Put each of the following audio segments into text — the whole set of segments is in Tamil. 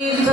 Keep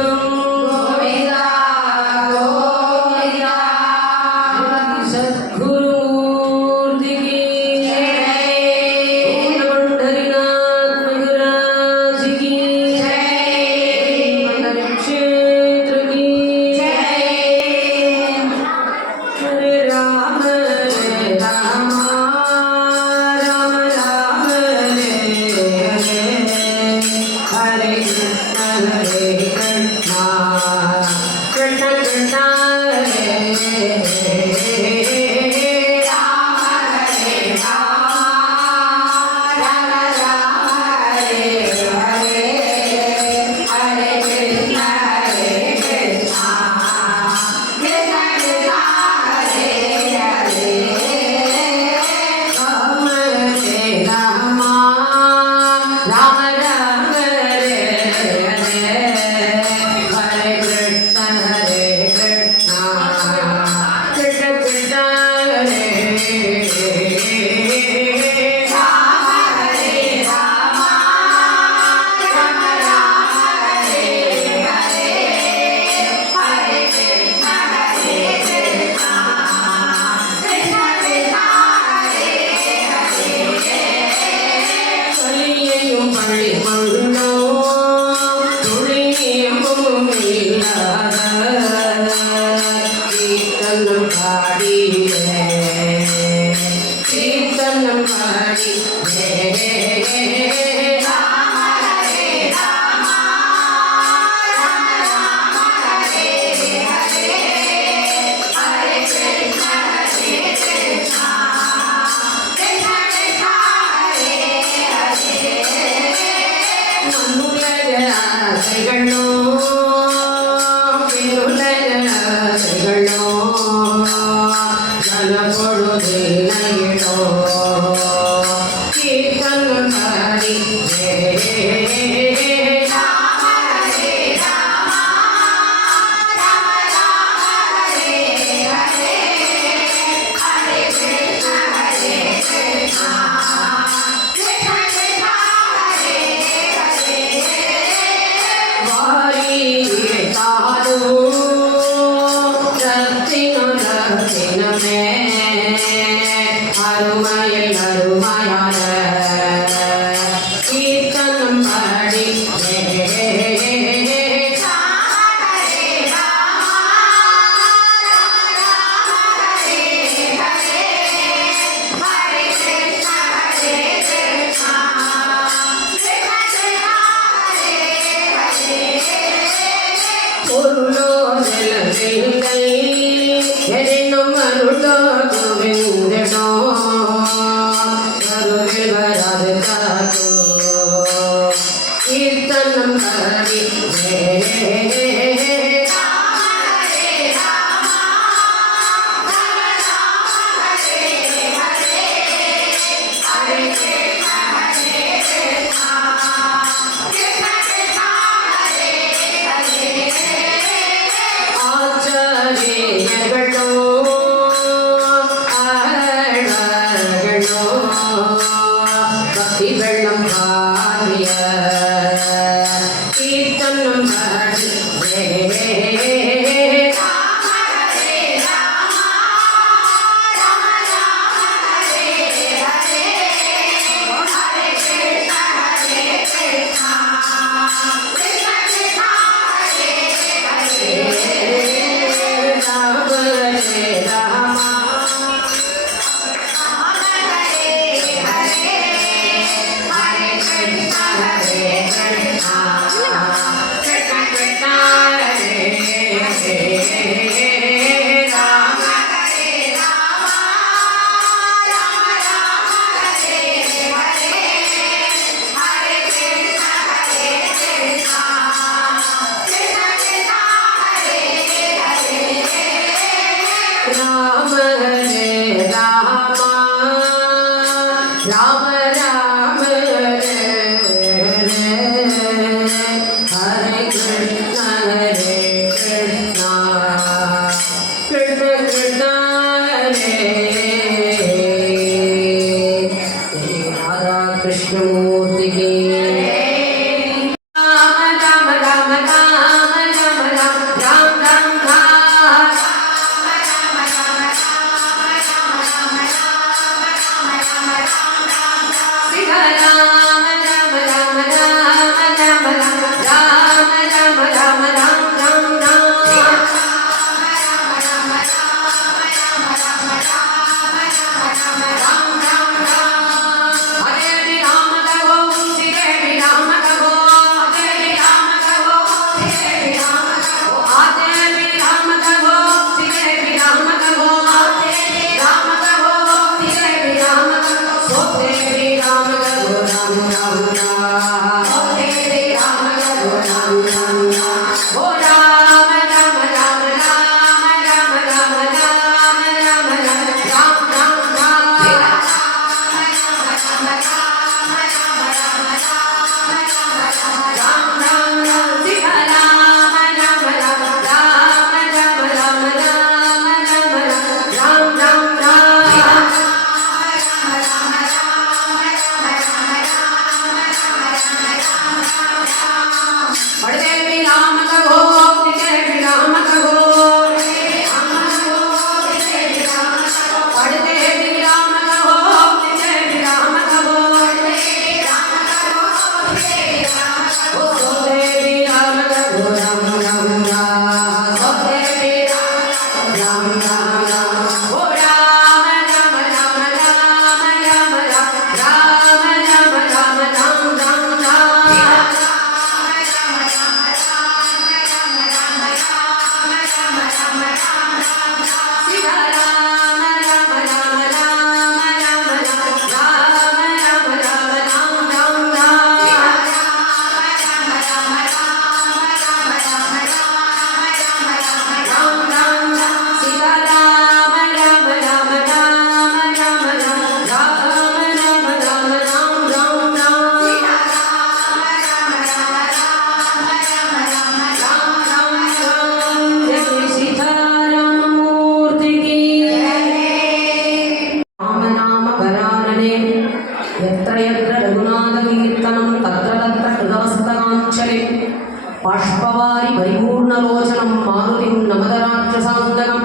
बाष्पवारि परिपूर्णलोचनं मारुतिं नमदराक्षसान्तकं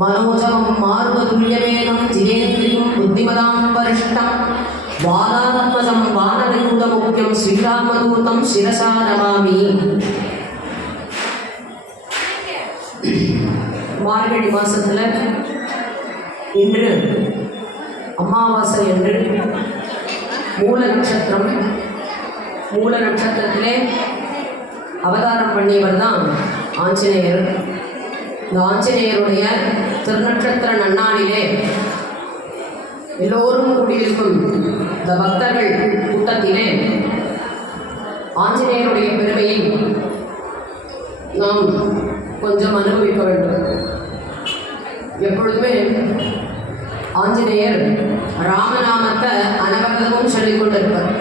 मनोजवं मारुततुल्यवेगं जितेन्द्रियं बुद्धिमतां वरिष्ठं वालात्मजं वानरयूथमुख्यं श्रीरामदूतं शिरसा नमामि. மார்கழி மாசத்துல இன்று அமாவாசை என்று மூல நட்சத்திரம். மூல நட்சத்திரத்திலே அவதாரம் பண்ணியவர் தான் ஆஞ்சநேயர். இந்த ஆஞ்சநேயருடைய திருநட்சத்திர நன்னாளிலே எல்லோரும் கூடியிருக்கும் இந்த பக்தர்கள் கூட்டத்திலே ஆஞ்சநேயருடைய பெருமையை நாம் கொஞ்சம் அனுபவிக்க வேண்டும். எப்பொழுதுமே ஆஞ்சநேயர் ராமநாமத்தை அனவரதமும் சொல்லிக் கொண்டிருப்பார்.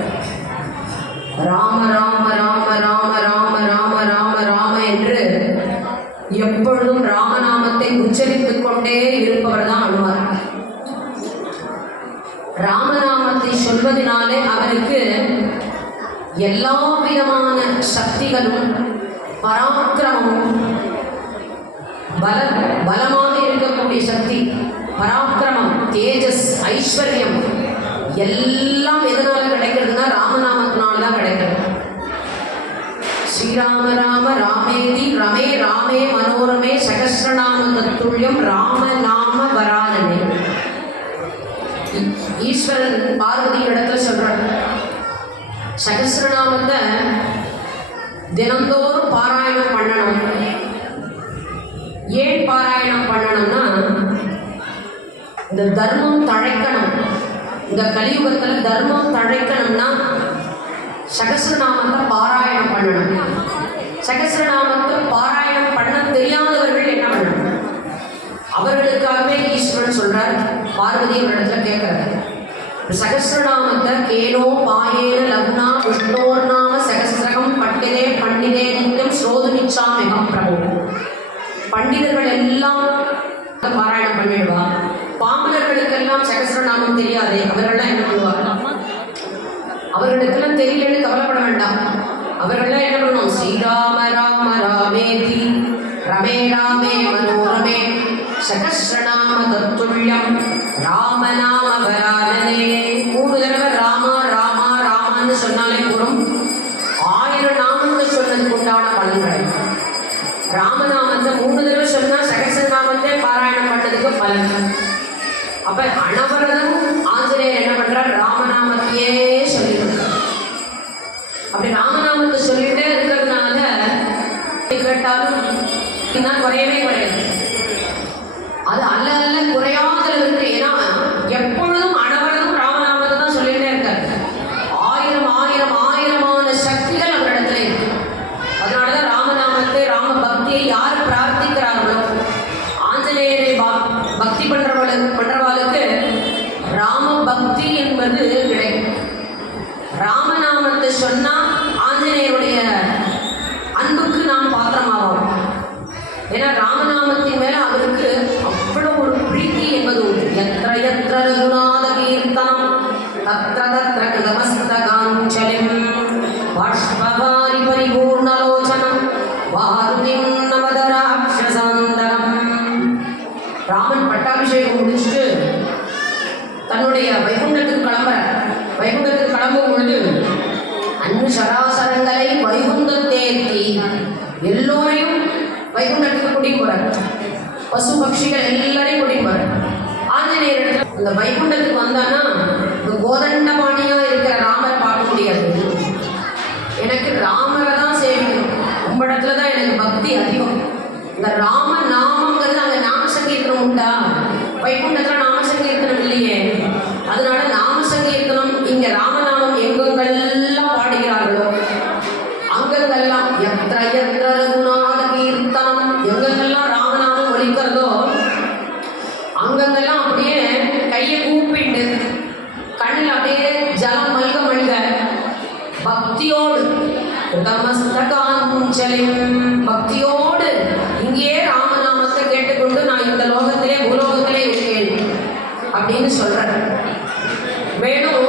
ராம ராம ராம ராம ராம ராம ராம ராம என்று எப்பொழுதும் ராமநாமத்தை உச்சரித்துக் கொண்டே இருப்பவர் தான் அனுமார். ராமநாமத்தை சொல்வதனாலே அவருக்கு எல்லா விதமான சக்திகளும் பராக்கிரமமும் பலமாக இருக்கக்கூடிய சக்தி, பராக்கிரமம், தேஜஸ், ஐஸ்வர்யம் எல்லாம் எதனால கிடைக்கிறதுனா ராமநாமத்தினால தான் கிடைக்கிறது. ஸ்ரீராம ராம ராமேதி ரமே ராமே மனோரமே சகஸ்ரநாம தத்துல்யம் ராம நாம வரானனே. ஈஸ்வரன் பார்வதி இடத்துல சொல்றார், சகஸ்ரநாமத்தை தினந்தோறும் பாராயணம் பண்ணணும். ஏன் பாராயணம் பண்ணணும்னா இந்த தர்மம் தழைக்கணும். இந்த கலியுகத்தில் தர்மம் தழைக்கணும்னா சகஸ்ரநாமத்தை பாராயணம் பண்ணணும். சகஸ்ரநாமத்தை பாராயணம் பண்ண தெரியாதவர்கள் என்ன பண்ணணும்? அவர்களுக்காகவே ஈஸ்வரன் சொல்றார், பார்வதி ஒரு இடத்துல கேட்கிறார், சகஸ்ரநாமத்தை கேனோ பாயேன லக்னா விஷ்ணோர்நாம சகஸ்ரகம் பண்டிதே பண்டிதே நித்தியம் ஸ்ரோதுமிச்சாமிகம் பிரபு. பண்டிதர்கள் எல்லாம் பாராயணம் பண்ணிடுவா. பாமரர்களுக்கெல்லாம் சகஸ்ரநாமம் தெரியாது. அவர்கள்லாம் என்ன பண்ணுவாங்க? அவர்களுக்கெல்லாம் தெரியலன்னு கவலைப்பட வேண்டாம். அவர்கள்லாம் என்ன பண்ணுவோம்? ஸ்ரீராம ராம ராமேதி ரமே ராமே மனோரமே சகஸ்ரநாம தத்துல்யம் ராமநாம வரானனே. 3 தடவை ராமா ராமா ராமான்னு சொன்னாலே போதும். 1000 நாமத்தை சொன்னதுக்கு உண்டான பலன் கிடைக்கும். ராமநாமத்தை 3 தடவை சொன்னா சகஸ்ரநாமத்தை பாராயணம் பண்ணதுக்கு பலன். அப்ப அனவரதம் ஆஞ்சநேயர் என்ன பண்றார்? ராமநாமத்தையே சொல்லிட்டு, அப்படி ராமநாமத்தை சொல்லிட்டே இருக்கிறதுனால கேட்டாலும் குறையவே குறையாது. அது அல்ல அல்ல குறையாத இருக்கு. ஏன்னா எப்பொழுதும் அனவரதம் ராமநாமத்தை தான் சொல்லிட்டே இருக்காரு. 1000 சக்திகள் அவரிடத்துல இருக்கு. அதனாலதான் ராமநாமத்தை ராம பக்தியை யார் பிரார்த்திக்கிறார்களோ, ஆஞ்சநேயரை பக்தி பண்றவாளுக்கு ராம பக்தி என்பது கிடைக்கும். ராமநாமத்தை சொன்னா ஆஞ்சநேயருடைய அன்புக்கு நாம் பாத்திரமாவோம். ஏன்னா ராமநாமத்தின் மேல அவருக்கு அவ்வளவு ஒரு பிரீத்தி என்பது உண்டு. எத்திர எத்திர ரகுநாத கீர்த்தனம் தத்ர தத்ர கிருதமஸ்தகாஞ்சலிம் பாஷ்பவாரி பரிபூர்ணலோச்சனம் வாருதிம் நமதராட்சசாந்தகம். ராமன் பட்டாபிஷேகம் முடிச்சுட்டு தன்னுடைய வைகுண்டத்துக்கு கிளம்பும் பொழுது அன்பு சராசரங்களை வைகுந்தத்தேத்தி எல்லோரையும் வைகுண்டத்துக்கு கூட்டிட்டு போறார். பசு பட்சிகள் எல்லாரையும் கூட்டிட்டு போறார். ஆஞ்சநேயர் இடத்துல அந்த வைகுண்டத்துக்கு வந்தானா இந்த கோதண்டபாணியா இருக்கிற ராமரை பார்க்க முடியாது. எனக்கு ராமரை தான் சேவிக்கணும். ரொம்ப இடத்துல தான் எனக்கு பக்தி அதிகம். இந்த ராம நாமங்கிறது அங்கே நாம சங்கீர்த்தனம் உண்டா? வைகுண்டத்துல நாம சங்கீர்த்தனம் இல்லையே. அதனால நாம சங்கீர்த்தனம் இங்க ராமநாமம் எங்கெங்கெல்லாம் பாடுகிறார்களோ அங்கெங்கெல்லாம் எத்திர எத்திர ரகுநாத கீர்த்தனம் எங்கெங்கெல்லாம் ராமநாமம் ஒலிக்கிறதோ அங்கெங்கெல்லாம் அப்படியே கையை கூப்பிட்டு கண்ணில் அப்படியே ஜலம் மல்க பக்தியோடு பக்தியோடு இங்கேயே ராமநாமத்தை கேட்டுக்கொண்டு நான் இந்த லோகத்திலே பூலோகத்திலே இருக்கேன் அப்படின்னு சொல்றேன். மேலும்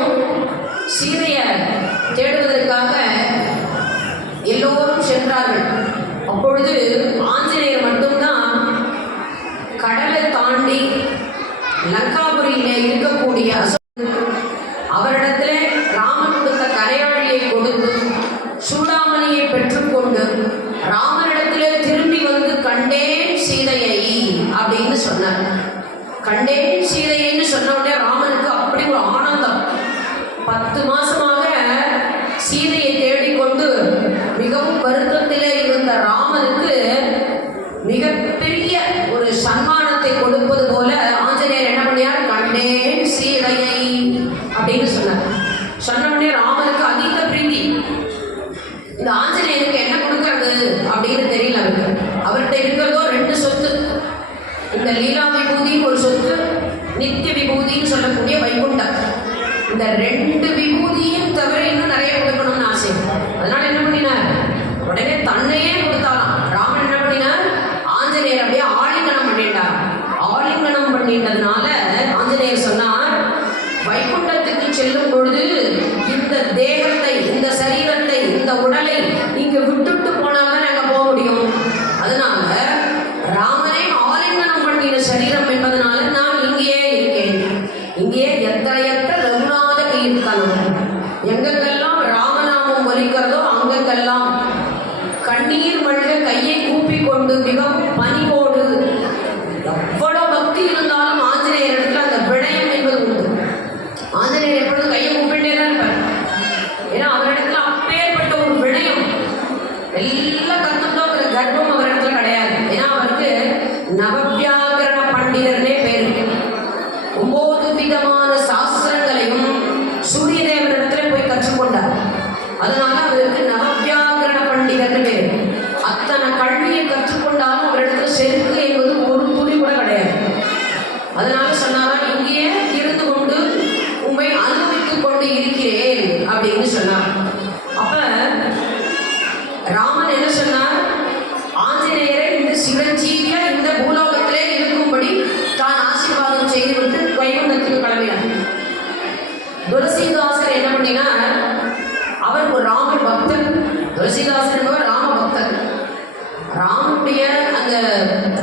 சீதையை தேடுவதற்காக எல்லோரும் சென்றார்கள். சொன்னார். கண்டேன் சீதையைன்னு சொன்ன உடனே ராமனுக்கு அப்படி ஒரு ஆனந்தம். 10 மாசமாக சீதையை தேடிக்கொண்டு மிகவும் வருத்தத்திலே இருந்த ராமனுக்கு மிகப்பெரிய ஒரு சன்மானத்தை கொடுப்பது போல ஆஞ்சநேயர் என்ன பண்ணியார்? கண்டேன் சீதையை அப்படின்னு சொன்னார். சொன்ன உடனே ராமனுக்கு அதீத பிரீதி. இந்த ஆஞ்சநேயருக்கு என்ன கொடுக்கறது அப்படின்னு தெரியல அவருக்கு. அவர்கிட்ட இருக்கிறதோ 2 சொத்து. இந்த லீலா விபூதின்னு ஒரு சொத்து, நித்திய விபூதின்னு சொல்லக்கூடிய வைகுண்டம். இந்த 2 விபூதியும் தவிர இன்னும் நிறைய கொடுக்கணும்னு ஆசை. அதனால என்ன பண்ணினார்? உடனே தன்னையே கொடுத்தாராம். ராமன் என்ன பண்ணினார்? ஆஞ்சநேயர் அப்படியே ஆலிங்கனம் பண்ணிட்டார். ஆலிங்கனம் பண்ணிட்டதுனால ஆஞ்சநேயர் சொன்னார், வைகுண்டத்துக்கு செல்லும் பொழுது இந்த தேகத்தை, இந்த சரீரத்தை, இந்த உடலை இங்கு விட்டுட்டு போனாதான் நாங்க போக முடியும். அதனால ராமனே ஆலிங்கனம் பண்ணின சரீரம் என்பதனால நான் இங்கேயே இருக்கேன். இங்கேயே எத்த ரகுநாத கீர்த்தனம், எங்கெங்கெல்லாம் ராமநாமம் ஒலிக்கிறதோ அங்கெங்கெல்லாம் கண்ணீர் மல்க கையை கூப்பி கொண்டு மிகவும் பணிவோடு, எவ்வளவு பக்தி இருந்தாலும் ஆஞ்சநேயர் இடத்துல அந்த விடயம் என்பது உண்டு. ஆஞ்சநேயர் எப்பொழுதும் கையை கூப்பிட்டே தான் இருப்பார். ஏன்னா அவரிடத்துல அப்பேற்பட்ட ஒரு விடயம், எல்லாம் கத்துட்டோங்கிற கர்வம் அவரிடத்துல கிடையாது. ஏன்னா அவருக்கு நவவியாகரண பண்டிதர்னே பேரு. 9 விதமான சாஸ்திரங்களையும் சூரிய தேவனிடத்துல போய் கற்றுக்கொண்டார். அதனால அவருக்கு நவவியாகரண பண்டிதர்னு பேரு. அத்தனை கல்வியை கற்றுக்கொண்டாலும் அவரிடத்துல செருக்கு என்பது ஒரு துளி கூட கிடையாது. அதனால சொன்னாரா, இங்கேயே இருந்து கொண்டு உண்மை அனுபவித்துக் கொண்டு இருக்கிறேன் அப்படின்னு சொன்னார். அப்ப ராமன் என்ன சொன்னார்? ஆஞ்சநேயரை இந்த சிவஜீவியா இந்த பூலோகத்திலே இருக்கும்படி தான் ஆசீர்வாதம் செய்துவிட்டு வைகுண்டத்துக்கு கிளம்பினார். துளசிதாசர் என்ன பண்ணினார்? அவர் ஒரு ராம பக்தர். துளசிதாசர் என்பவர் ராம பக்தர். ராமனுடைய அந்த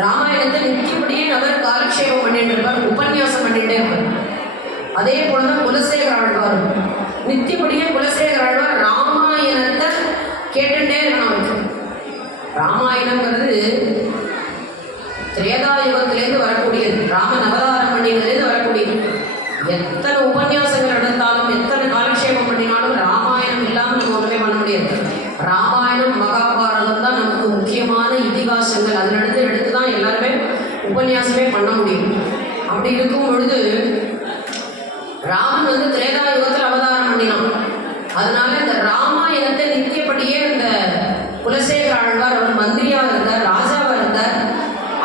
ராமாயணத்தை நித்தியப்படியே அவர் காலக்ஷேபம் பண்ணிட்டு இருப்பார், உபன்யாசம் பண்ணிட்டே இருப்பார். அதே போலதான் குலசேகர ஆழ்வார். நித்தியப்படியே குலசேகர ஆழ்வார் ராமாயணத்தை கேட்டுட்டே இருக்கணும். ராமாயணங்கிறது திரேதாயுகத்திலேருந்து வரக்கூடியது, ராமன் அவதாரம் பண்ணினதுலேருந்து வரக்கூடியது. எத்தனை உபன்யாசங்கள் எடுத்தாலும், எத்தனை காலக்ஷேபம் பண்ணினாலும் ராமாயணம் இல்லாமல் நம்ம ஒன்றுமே பண்ண முடியாது. ராமாயணம் மகாபாரதம் தான் நமக்கு முக்கியமான இதிகாசங்கள். அதிலிருந்து எடுத்து தான் எல்லாருமே உபன்யாசமே பண்ண முடியும். அப்படி இருக்கும் பொழுது ராமன் வந்து திரேதாயுகத்தில் அவதாரம் பண்ணினான். அதனால இந்த ராமாயணத்தை நித்தியப்படியே இந்த குலசேகர ஆழ்வார், அவர் மந்திரியாக இருந்தார், ராஜாவாக இருந்தார்.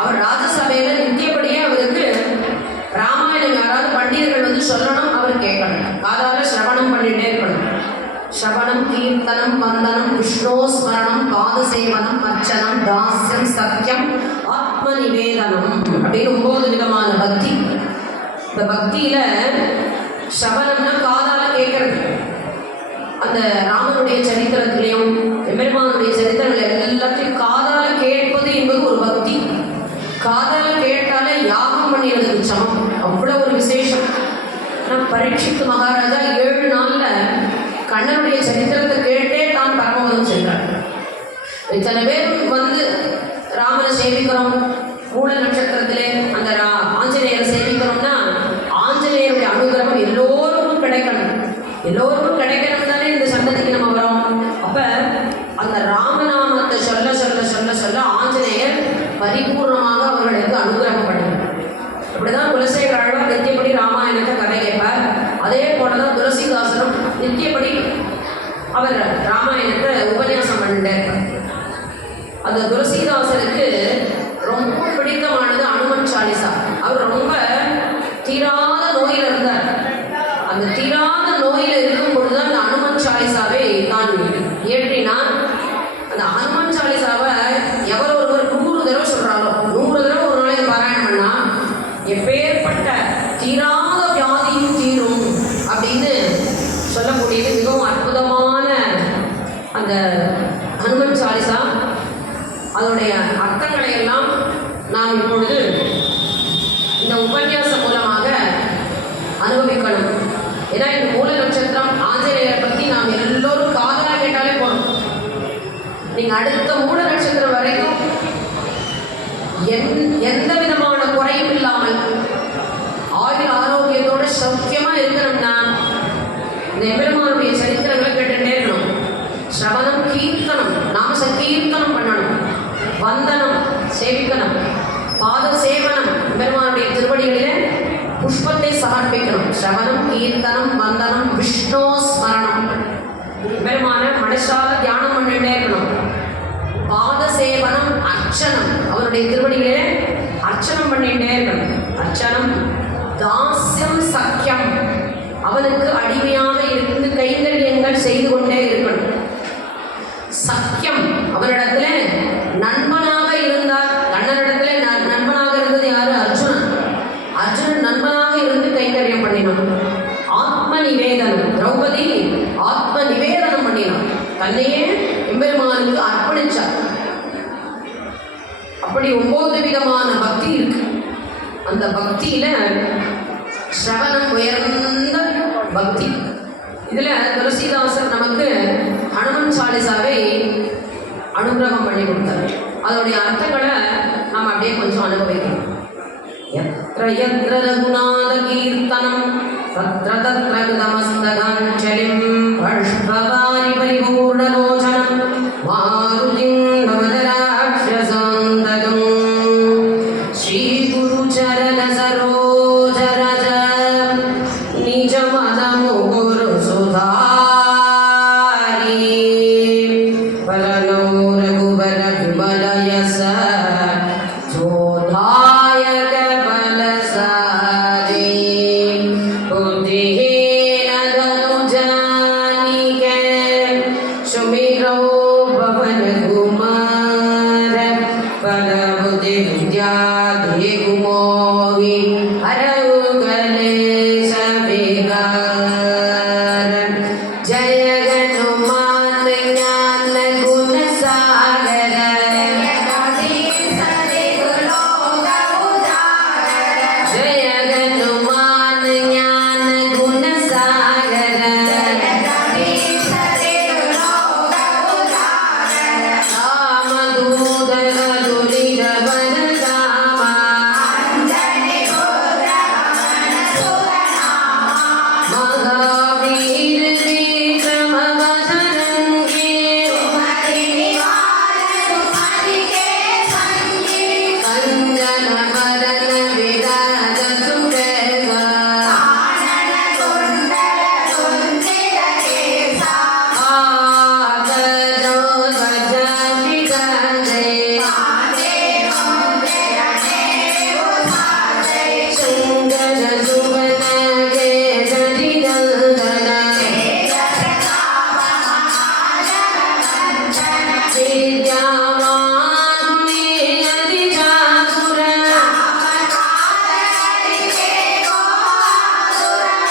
அவர் ராஜசபையில நித்தியப்படியே அவருக்கு ராமாயணம் யாராவது பண்டிதர்கள் வந்து சொல்லணும், அவர் கேட்கணும். காதால சிரவணம் பண்ணிட்டே இருக்கணும். ஸ்ரவணம், கீர்த்தனம், வந்தனம், விஷ்ணோ ஸ்மரணம், பாதசேவனம், அர்ச்சனம், தாஸ்யம், சத்தியம், ஆத்ம நிவேதனம் அப்படின்னு 9 விதமான பக்தி. இந்த பக்தியில ஸ்ரவணம்னா காதால கேட்கறது. அந்த ராமனுடைய சரித்திரத்திலையும் எம்பெருமானுடைய சரித்திரங்கள் எல்லாத்தையும் காதால கேட்பது என்பது ஒரு பக்தி. காதால கேட்டாலே யாகம் பண்ணிடுறதுக்கு சமம். அவ்வளோ ஒரு விசேஷம். ஆனால் பரீட்சித்து மகாராஜா 7 நாள்ல கண்ணனுடைய சரித்திரத்தை கேட்டே தான் பரமபதம் சென்றார். இத்தனை பேர் வந்து ராமனை சேவிக்கிறோம், மூல நட்சத்திரத்திலே அந்த ஆஞ்சநேயரை சேவிக்கிறோம்னா ஆஞ்சநேயருடைய அனுகிரகம் எல்லோருக்கும் கிடைக்கணும். எல்லோருக்கும் கிடைக்கணும் தானே இந்த சந்ததிக்கு நம்ம வரோம். அப்ப அந்த ராமநாமத்தை சொல்ல சொல்ல சொல்ல சொல்ல ஆஞ்சநேயர் பரிபூர்ணமாக அவர்களுக்கு அனுகிரகம் பண்ணுவார். அப்படிதான் குலசேகர ஆழ்வார் நித்தியப்படி ராமாயணத்தை கதை கேட்பார். அதே போலதான் துளசிதாசனும் நித்தியப்படி அவர் ராமாயணத்தை உபன்யாசம் பண்ணிட்டே இருப்பார். அந்த துளசிதாசருக்கு ரொம்ப பிடித்தமானது அனுமன் சாலிசா. அவர் ரொம்ப தீராத நோயில் இருந்தார். அந்த தீராத நோயில் இருக்கும் பொழுதுதான் அந்த அனுமன் சாலிசாவை தான் இயற்றினார். அந்த அனுமன் சாலிசாவை எவர் ஒருவர் 100 தடவை சொல்றாரோ, 100 தடவை ஒரு நாளைக்கு பாராயணம் பண்ணா எப்பேற்பட்ட தீராத வியாதியும் தீரும் அப்படின்னு சொல்லக்கூடியது மிகவும் அற்புதமான அந்த ஹனுமன் சாலிசா. அதனுடைய அர்த்தங்களை எல்லாம் நாம் இப்பொழுது இந்த உபன்யாசம் மூலமாக அனுபவிக்கணும். ஏன்னா இந்த மூல நட்சத்திரம் ஆஞ்சநேயரை பற்றி நாம் எல்லோரும் காதலா கேட்டாலே போதும். நீங்க அடுத்த மூல நட்சத்திரம் வரைக்கும் எந்த விதமான குறையும் இல்லாமல் சௌக்கியமா இருக்கணும்னா இந்த எம்பெருமானுடைய சரித்திரங்களை கேட்டுட்டே இருக்கணும். ஸ்ரவணம் கீர்த்தனம், நாம சங்கீர்த்தனம் பண்ணணும். வந்தனம் சேவிக்கணும். பாத சேவனம், பெருமானுடைய திருவடிகளிலே புஷ்பத்தை சமர்ப்பிக்கணும். ஸ்ரவணம் கீர்த்தனம் வந்தனம் விஷ்ணு ஸ்மரணம், பெருமான மனசால தியானம் பண்ணிட்டே இருக்கணும். பாத சேவனம் அர்ச்சனம், அவருடைய திருவடிகளிலே அர்ச்சனம் பண்ணிட்டே இருக்கணும். அர்ச்சனம் தாஸ்யம் சக்கியம், அவனுக்கு அடிமையாக இருந்து கைங்கரியங்கள் செய்து கொண்டே இருக்கணும். சக்கியம், அவனிடத்துல நண்பனாக இருந்தார். கண்ணனிடத்துல நண்பனாக இருந்தது யாரு? அர்ஜுனன். அர்ஜுனன் நண்பனாக இருந்து கைங்கரியம் பண்ணினான். ஆத்ம நிவேதனம், திரௌபதி ஆத்ம நிவேதனம் பண்ணினான். தன்னையே எம்பெருமானுக்கு அர்ப்பணிச்சார். அப்படி 9 விதமான பக்தி இருக்கு. அந்த பக்தியில ஸ்ரவணம் உயர்ந்த பக்தி. இதுல துளசிதாசர் நமக்கு ஹனுமன் சாலிசாவை அனுகிரகம் பண்ணி கொடுத்தார். அதோடைய அர்த்தங்களை நாம் அப்படியே கொஞ்சம் அனுபவிக்கணும். யத்ர யத்ர ரகுநாத கீர்த்தனம் தத்ர தத்ர கிருதமஸ்தகாஞ்சலிம் புஷ்பவாரி பரிபூர்ணலோச்சனம் மாருதிம் நவதராக்ஷசாந்தகம் ஸ்ரீ குரு சரண சரோஜ ரஜ நிஜ மதமு குரு சுதாரி பரலோ ரகுவர விமலயச ஜோதாயக பலசாரி புத்திஹீன தனுஜானிக சுமிரோ பவன குமார பரபுதி வித்யா தேகுமோகி ஹரவு கணேச விகார ஜய கனுமான ஞான குண சாகர ஜய கனுமான ஞான குண சாகர ராமதூதர துரித வனதாமா மகாவீர விக்ரம வசரங்கே கஞ்சன வதன விராஜ சுதேவா ஆகஜோ த்வஜ விகஜே சுந்தர சுவன கேசரி நந்தன வித்யாவான் அதி சாதுர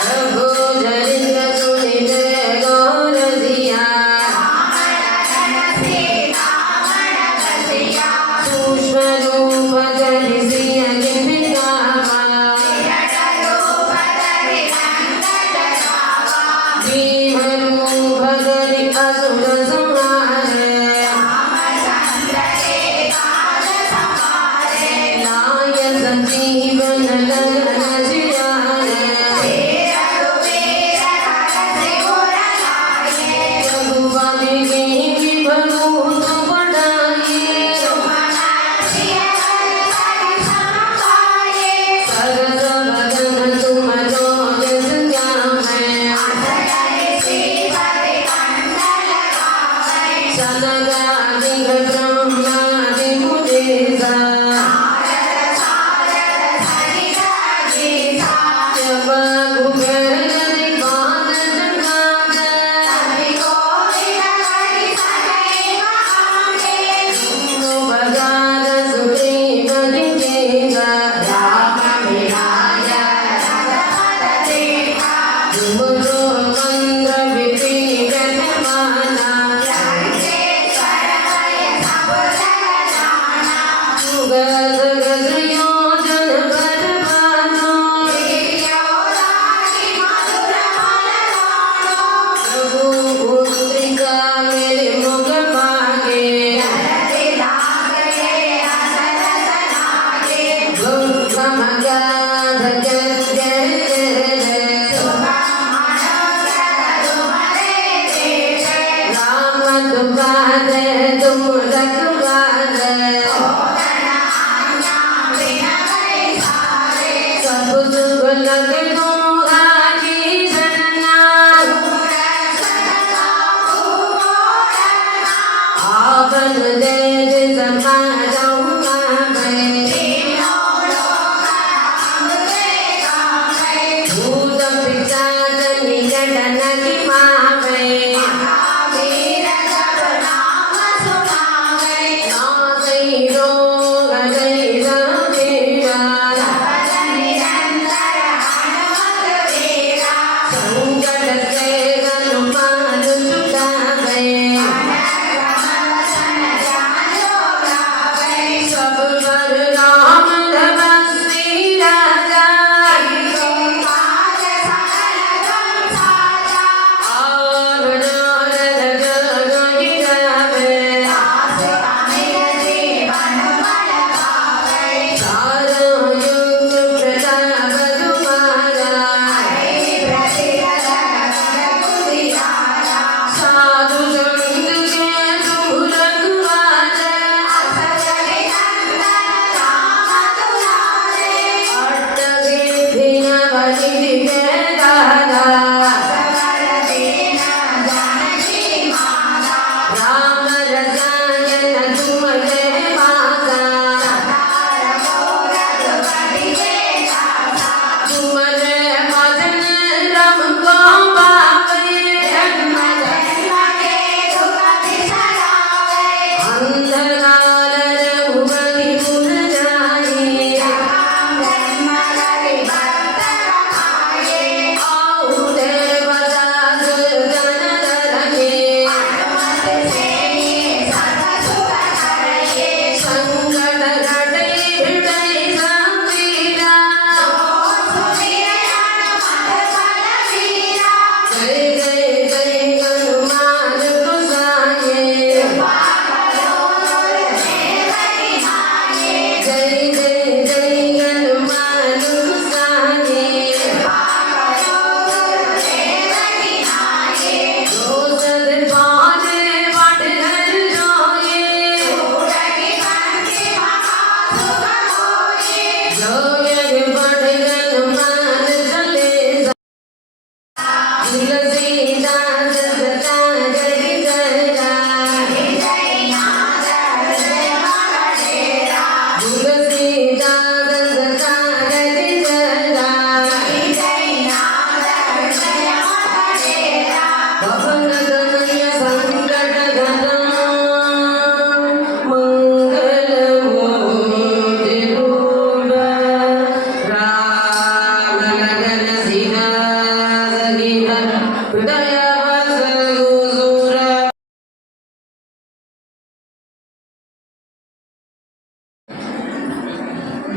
ரகுஜரிந்த சுனித கௌரசியா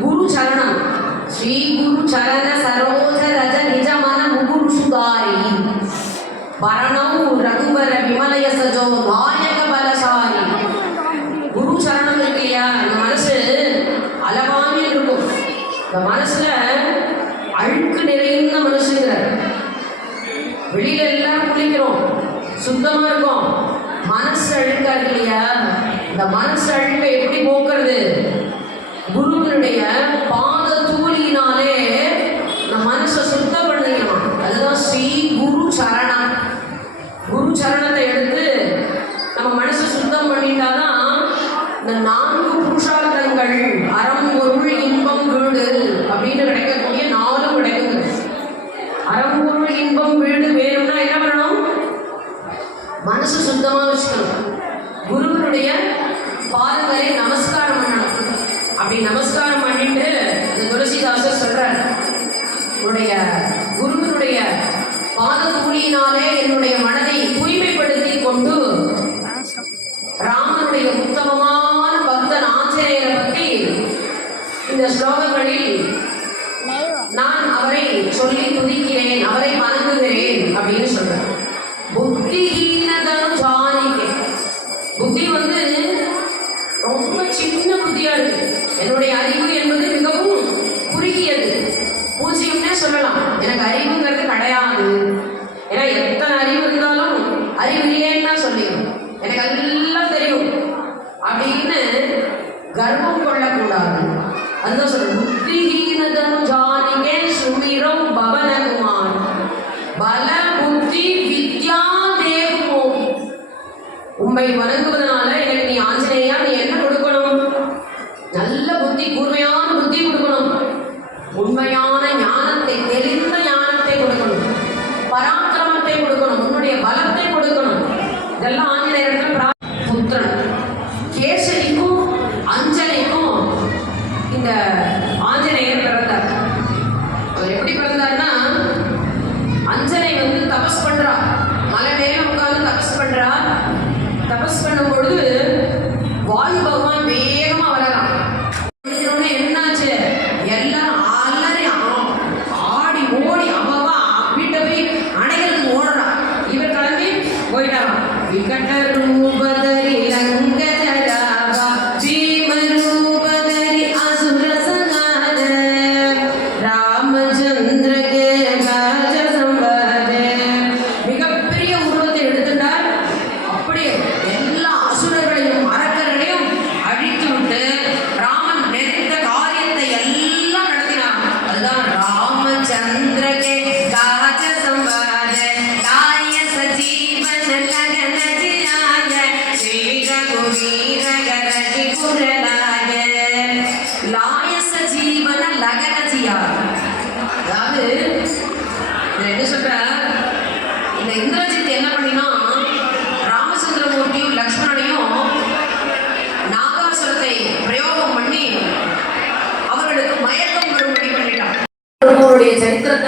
गुरु चरणम श्री गुरु चरण सरोज रज निज मन मुकुरु सुधारी वरणौ रघुवर विमलय सजो नायक बलशाली குரு சரணம் இருக்கு இல்லையா, இந்த மனசு அழகான இருக்கும். இந்த மனசுல அழுக்கு நிறைந்த மனசுங்கிறார். வெளியில எல்லாம் குளிக்கிறோம், சுத்தமா இருக்கும், மனசு அழுக்கா இருக்கு இல்லையா. இந்த மனசு அழுக்கை எப்படி போக்குறது? குருவினுடைய பாத தூளியினாலே நம்ம மனசை சுத்தம் பண்ணிக்கணும். அதுதான் ஸ்ரீ குரு சரணம். குரு சரணத்தை எடுத்து நம்ம மனசை சுத்தம் பண்ணிட்டாதான் இந்த 4 புருஷார்த்தங்கள் அறம் பொருள் இன்பம் வீடு அப்படின்னு கிடைக்கக்கூடிய 4 கிடைக்குது. அறம் பொருள் இன்பம் வீடு வேணும்னா என்ன பண்ணணும்? மனசு சுத்தமா வச்சுக்கணும். குருவினுடைய பாதங்களை நமஸ்காரம் பண்ணணும். அப்படி நமஸ்காரம் பண்ணிட்டு இந்த துளசிதாசர் சொல்றார், உன்னுடைய குருவினுடைய பாத தூளியினாலே என்னுடைய மனதை தூய்மைப்படுத்தி கொண்டு ராமனுடைய உத்தமமான பக்தன் ஆஞ்சநேயரை பற்றி இந்த ஸ்லோகங்களில் நான் அவரை சொல்லி துதிக்கிறேன், அவரை வணங்குகிறேன் அப்படின்னு சொல்றேன். புத்திஹீனதம் ஜானிகே. புத்தி ரொம்ப சின்ன புத்தியா இருக்கு. என்னுடைய அறிவு என்பது மிகவும் குறுகியது, பூஜ்யம்னே சொல்லலாம். எனக்கு அறிவுங்கிறது கிடையாது. ஏன்னா எத்தனை அறிவு இருந்தாலும் அறிவு இல்லைன்னு தான் சொல்லிடும். எனக்கு எல்லாம் தெரியும் அப்படின்னு கர்வம் கொள்ளக்கூடாது. அதுதான் சொல்ற புத்திஹீனதம் ஜானிகே சுமிரம் பவனகுமார் பல புத்தி வித்யா தேவோ. உம்மை வணங்குவதனால எனக்கு நீ ஆஞ்சநேயா நீ என்ன கொடுக்கணும்? நல்ல புத்தி, கூர்மையான புத்தி கொடுக்கணும். உண்மையான ஞானத்தை, தெரிந்த ஞானத்தை கொடுக்கணும். பராக்கிரமத்தை கொடுக்கணும். உன்னுடைய பலத்தை கொடுக்கணும். இதெல்லாம் ஆஞ்சநேயர்கள் புத்திரன். கேசரிக்கும் அஞ்சனைக்கும் இந்த ஆஞ்சநேயர் பிறந்தார். அவர் எப்படி பிறந்தார்னா, அஞ்சனை தபஸ் பண்றா, மலை மேல உட்கார்ந்து தபஸ் பண்றா. தபஸ் பண்ணும் பொழுது வாயு பகவான் வேகமா வரலாம்.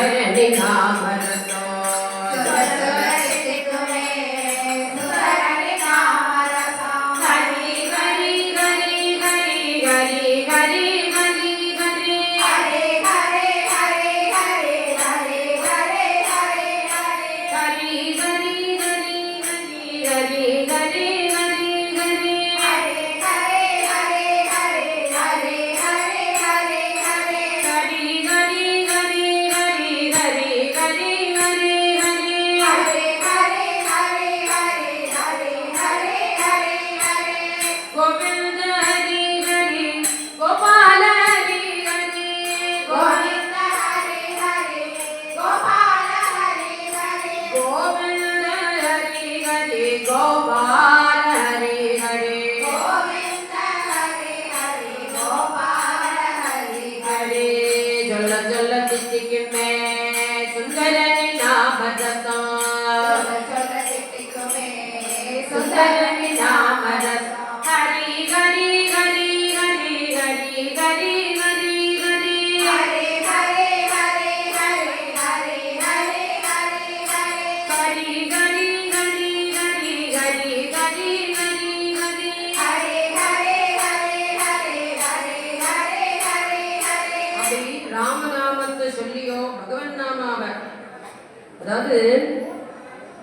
சுந்தரணி நாமரசம் அதாவது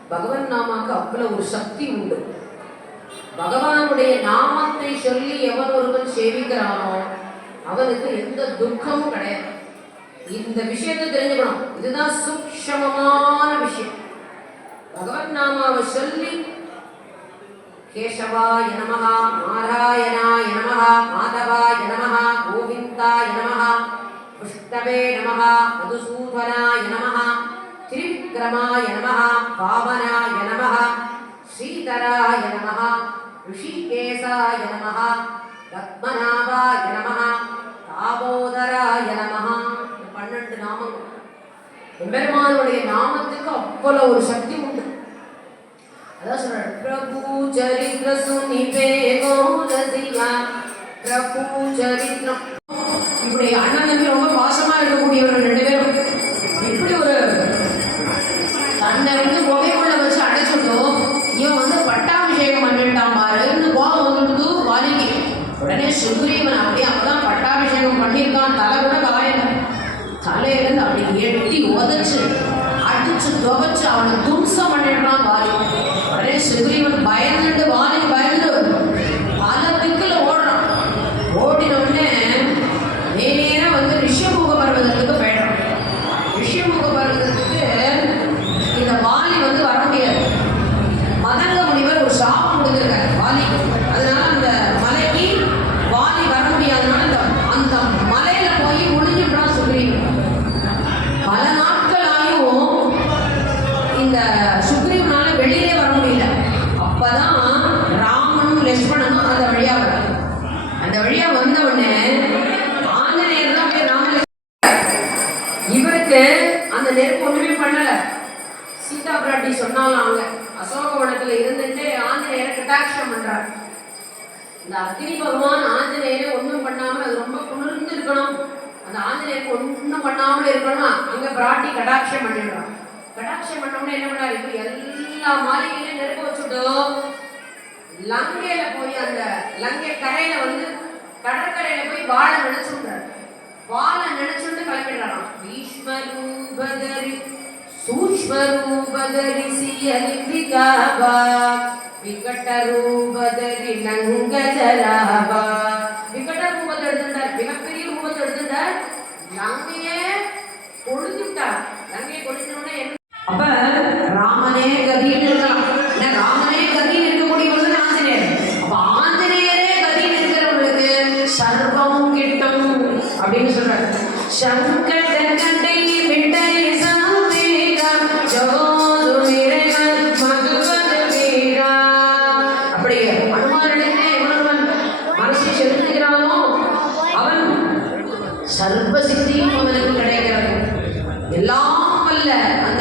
பகவன் நாமாக்கு அவ்வளவு ஒரு சக்தி உண்டு. பகவானுடைய நாமத்தை சொல்லி எவன் ஒருவன் சேவிக்கிறானோ அவனுக்கு எந்த துக்கமும் கிடையாது. இந்த விஷயத்தை தெரிஞ்சுக்கணும். இதுதான் சூக்ஷ்மமான விஷயம். பகவன் நாமாவை சொல்லி கேசவாய நமஹ, நாராயணாய நமஹ, மாதவாய நமஹ, கோவிந்தாய நமஹ, விஷ்ணவே நமஹ, மதுசூதனாய நமஹ, திரிவிக்ரமாய நமஹ, பாவனாய நமஹ, ஸ்ரீதராய நமஹ, ரிஷிகேசாய நமஹ, பத்மநாபாய நமஹ, தாமோதராய நமஹ. 12 நாமங்கள். எம்பெருமானுடைய நாமத்துக்கு அவ்வளவு ஒரு சக்தி உண்டு. அதான் சொல்றாரு, பிரபு சரித்ர சுனிபே கோதசியா பிரபு சரித்ரம். இப்படி அண்ணன் தம்பி ரொம்ப பாசமா இருக்கக்கூடியவர்கள் 2 பேரும் இப்படி ஒரு தன்னை புகைக்குள்ள வச்சு அடைச்சுட்டோம். இவன் பட்டாபிஷேகம் பண்ணிட்டான் பாருன்னு கோபம் வந்துட்டு வாலிக்கு. உடனே சுக்ரீவன் அப்படியே அப்பதான் பட்டாபிஷேகம் பண்ணியிருக்கான். தலை கூட காயல. தலையிலிருந்து அப்படி எட்டி உதச்சு அடிச்சு துவச்சு அவனை தும்சம் பண்ணிடுறான் வாலி. உடனே சுக்ரீவன் பயந்துட்டு வாலி பயந்து பல திக்குல ஓடுறான். ஓடினோடனே நேரம் ரிஷிமுக பர்வதத்துக்கு போயிடுறான். ரிஷிமுக பர்வதத்துக்கு இந்த வாலி வர முடியாது. மதங்க முனிவர் ஒரு சாபம் கொடுத்துருக்காரு வாலிக்கு. அதனால அந்த மலைக்கு வாலி வர முடியாதனால அந்த மலையில போய் முடிஞ்சுட்டான் சுக்ரீவன். பல நாட்களாயும் இந்த சுக்ரீவனால வெளியிலே வர முடியல. அப்பதான் ராமனும் லட்சுமணனும் அந்த வழியா வர. அந்த வழியா வந்த உடனே ஆஞ்சநேயர் தான் போய் ராம இவருக்கு அந்த நெருப்பு ஒண்ணுமே பண்ணல. சீதா பிராட்டி சொன்னாலும் அவங்க அசோகவனத்துல இருந்துட்டு ஆஞ்சநேயரை கட்டாட்சம் பண்றாரு. இந்த அக்னி பகவான் ஆஞ்சநேயரை ஒன்றும் பண்ணாமல் அது ரொம்ப குளிர்ந்து இருக்கணும். அந்த ஆஞ்சநேயருக்கு ஒன்றும் பண்ணாமல் இருக்கணும். அங்க பிராட்டி கடாட்சம் பண்ணிடுறான். கடாட்சம் பண்ணோம்னா என்ன பண்ணாரு, இப்ப எல்லா மாளிகையிலையும் நெருப்பு வச்சுட்டோம். லங்கையில போய் அந்த லங்கை கரையில கடற்கரையில போய் வாழை நினைச்சுட்டாரு. வாழை நினைச்சுட்டு கிளம்பிடுறான். பீஷ்மரூபதரி சூக்ஷ்மரூபதரி சியலிதிகாபா விகட ரூபதரி லங்கஜராபா. விகட ரூபத்தை எடுத்துட்டார். மிகப்பெரிய ரூபத்தை எடுத்துட்டார். லங்கையே கொளுத்துட்டார். லங்கையை கொளுத்தினோட என்ன அப்ப ராமனே கதின்னு இருக்கலாம். ராமனே கதின்னு இருக்கக்கூடியவங்க ஆஞ்சநேயர். அப்ப ஆஞ்சநேயரே கதின்னு இருக்கிறவங்களுக்கு சர்வமும் கிட்டும் அப்படின்னு சொல்றாரு. சங்கட கண்டை விட்டை சாமேகா ஜோது நிறைவன் மதுவது வீரா. அப்படி அனுமானிடத்திலே எவனவன் மனசை செலுத்துகிறானோ அவன் சர்வ சித்தியும் அவனுக்கு கிடைக்கிறது. எல்லாம் அல்ல அந்த